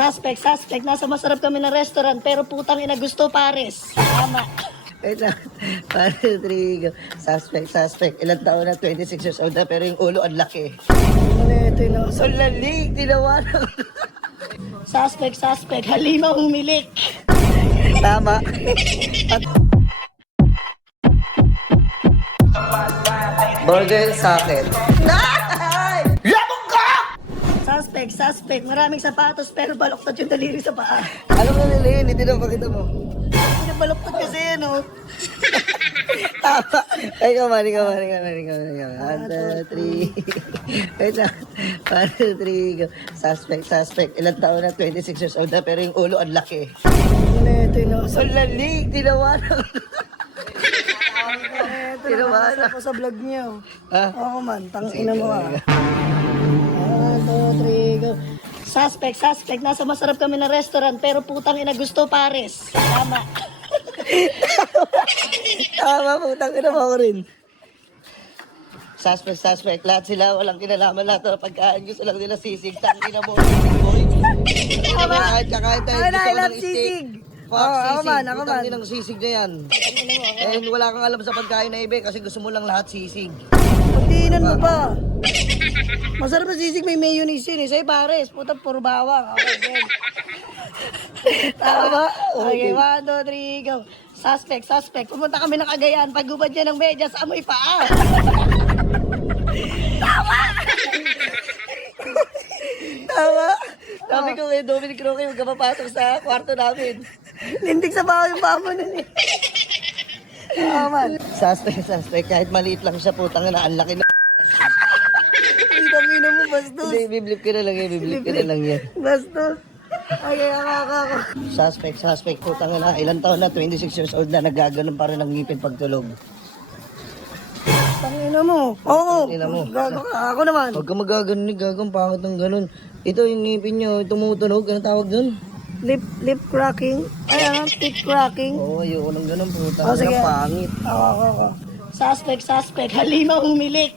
Suspect. Nasa masarap kami ng restaurant, pero putang ina gusto pares. Tama. Wait lang. Para Rodrigo. Suspect. Ilang taon na? 26 years old na, pero yung ulo ang laki. Ano ito yun? So, lalig. Tinawanan. Suspect. Halima humilik. Tama. At... Burger sa akin. Suspect. Maraming sapatos, pero baloktot yung daliri sa paa. Alam mo nila yun, hindi na pakita mo. Pinabaloktot kasi yan, oh. Tama. Ay, ikaw. 1, 2, 3. Wait lang. 1, 2, 3, go. Suspect. Ilang taon na? 26 years old na, pero yung ulo ang laki. Ano ito yun? So, lalig. Tinawanan. Tinawanan ko sa vlog niyo. Ha? Oo man, tangina mo ah. 1, 2, 3, go. Suspect. Nasa masarap kami ng restaurant, pero putang ina gusto pares. Tama. Tama, putang ina mo ako rin. Suspect. Lahat sila, walang kinalaman lahat ng pagkain. Gusto lang nila sisig. Tangina mo. Tama. Kakain tayo. I Gusto ko love ng sisig. steak. Fuck, Ako man. Putang inang sisig na yan. Eh, wala kang alam sa pagkain na iba kasi gusto mo lang lahat sisig. Pagdiinan mo pa. Masarap na sisig, may mayonnaise yun eh. Sa'yo pares, puta puro bawang. Okay, then. Tama. Okay, 1, 2, 3, go. Suspect. Pumunta kami ng Cagayan. Pagubad niya ng medyas, amoy paa. Tama. Sabi ko kay Dominic Roque, huwag ka papasok sa kwarto namin. Lindig sa baho yung paa mo nun eh. Tama. Suspect. Kahit maliit lang siya, putang na, ang laki na. Ang ina mo, bastos. Hindi, biblip ka na lang yan. Bastos. Okay, ako. Suspect, putang na, ilang taon na, 26 years old na, nagaganon pa rin ang ngipin pagtulog. Tangina mo. Oo. Tangina mo. Gago ka. Ako naman. Huwag ka magaganon ni gagong pangit ng ganun. Ito yung ngipin nyo, tumutunog, anong tawag dun? Lip cracking. Ay, ano? Teeth cracking. Oo, ayoko ng ganun, putang Oh, sige. na, pangit. Ako. Suspect. Halima humilik.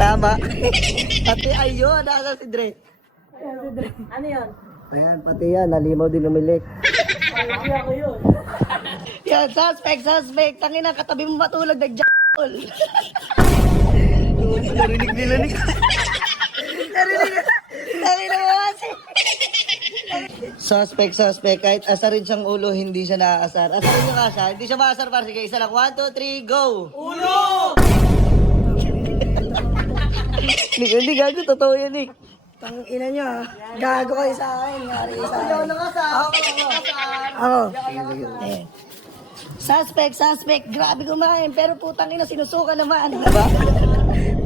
Tama. Pati ayun, nasa si Dre. Ano yun? Ayan, pati yan, nalimaw din umilik. Yan, suspect. Tangina, katabi mo matulog, nag-jackal. Narinig nila ni Tangina mo kasi. Suspect. Kahit asarin siyang ulo, hindi siya naaasar. Asarin niyo ka siya, hindi siya maasar para. Sige, isa lang. 1, 2, 3, go! Ulo! Hindi gago, totoo yan eh. Tangina nyo ah. Gago kayo sa akin. Yari kayo sa akin. Ako. Eh. Suspect. Grabe kumain. Pero putang ina, sinusuka naman. Diba?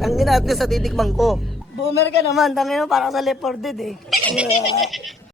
Ang ina, at least sa titikman ko. Boomer ka naman. Tangina, parang sa Left 4 Dead eh.